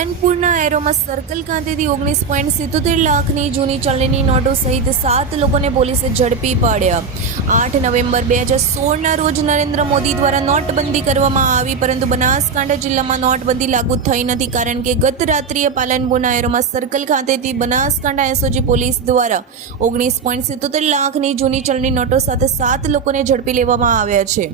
પાલનપુરના એરોમાં circle ખાતેથી ઓગણીસ point સિત્તોતેર લાખની જૂની ચલણીની નોટો સહિત સાત લોકોને પોલીસે ઝડપી પાડ્યા. આઠ નવેમ્બર બે હજાર સોળના રોજ નરેન્દ્ર મોદી દ્વારા નોટબંધી કરવામાં આવી, પરંતુ બનાસકાંઠા જિલ્લામાં નોટબંધી લાગુ થઈ નથી, કારણ કે ગત રાત્રિએ પાલનપુરના એરોમાં સર્કલ ખાતેથી બનાસકાંઠા એસઓજી પોલીસ દ્વારા ઓગણીસ પોઈન્ટ સિત્તોતેર લાખની જૂની ચલણી નોટો સાથે સાત લોકોને ઝડપી લેવામાં આવ્યા છે.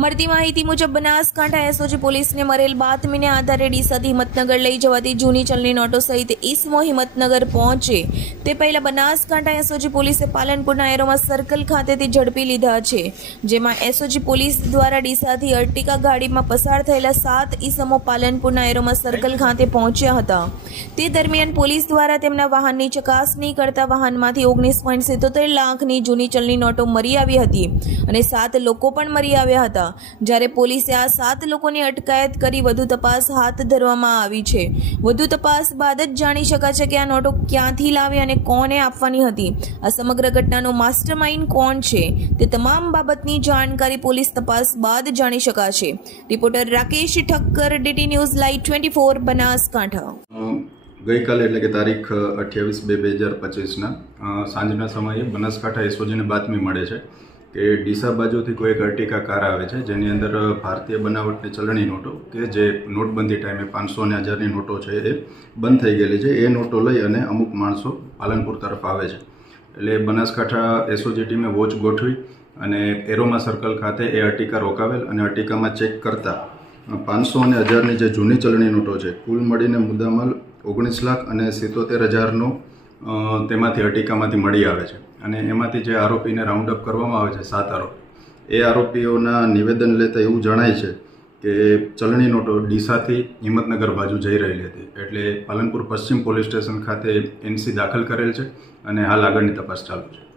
મળતી માહિતી મુજબ, બનાસકાંઠા એસઓજી પોલીસને મળેલ બાતમીને આધારે ડીસાથી હિંમતનગર લઈ જવાતી જૂની ચલણી નોટો સહિત ઈસમો હિંમતનગર પહોંચે. તે પહેલા બનાસકાંઠા એસઓજી પોલીસે પાલનપુરના એરોમાં સર્કલ ખાતેથી ઝડપી લીધા છે, જેમાં એસઓજી પોલીસ દ્વારા ડીસાથી અર્ટિકા ગાડીમાં પસાર થયેલા સાત ઈસમો પાલનપુરના એરોમાં સર્કલ ખાતે પહોંચ્યા હતા. તે દરમિયાન પોલીસ દ્વારા તેમના વાહનની ચકાસણી કરતા વાહનમાંથી ઓગણીસ પોઈન્ટ સિત્તોતેર લાખની જૂની ચલણી નોટો મળી આવી હતી અને સાત લોકો પણ મરી આવ્યા હતા. જ્યારે પોલીસે આ સાત લોકોની અટકાયત કરી વધુ તપાસ હાથ ધરવામાં આવી છે. વધુ તપાસ બાદ જ જાણી શકાશે કે આ નોટો ક્યાંથી લાવી અને કોને આપવાની હતી. આ સમગ્ર ઘટનાનો માસ્ટરમાઇન્ડ કોણ છે તે તમામ બાબતની જાણકારી પોલીસ તપાસ બાદ જાણી શકાશે. Reporter Rakesh Thakkar, DT news live twenty four, Banaskantha. ગઈકાલે એટલે કે તારીખ, અઠ્યાવીસ બે બે હજાર પચીસના સાંજના સમયે બનાસકાંઠા એસઓજીને બાતમી મળે છે. કે ડીસા બાજુથી કોઈ એક અર્ટિકા કાર આવે છે, જેની અંદર ભારતીય બનાવટની ચલણી નોટો કે જે નોટબંધી ટાઈમે પાંચસો ને હજારની નોટો છે એ બંધ થઈ ગયેલી છે, એ નોટો લઈ અને અમુક માણસો પાલનપુર તરફ આવે છે. એટલે બનાસકાંઠા એસઓજી ટીમે વોચ ગોઠવી અને એરોમા સર્કલ ખાતે એ અર્ટિકા રોકાવેલ અને અર્ટિકામાં ચેક કરતા પાંચસો અને હજારની જે જૂની ચલણી નોટો છે, કુલ મળીને મુદ્દામાલ ઓગણીસ લાખ અને સિત્તોતેર હજારનો તેમાંથી અર્ટિકામાંથી મળી આવે છે. અને એમાંથી જે આરોપીને રાઉન્ડ અપ કરવામાં આવે છે, સાત આરોપી. એ આરોપીઓના નિવેદન લેતા એવું જણાય છે કે ચલણી નોટો ડીસાથી હિંમતનગર બાજુ જઈ રહેલી હતી. એટલે પાલનપુર પશ્ચિમ પોલીસ સ્ટેશન ખાતે એનસી દાખલ કરેલ છે અને હાલ આગળની તપાસ ચાલુ છે.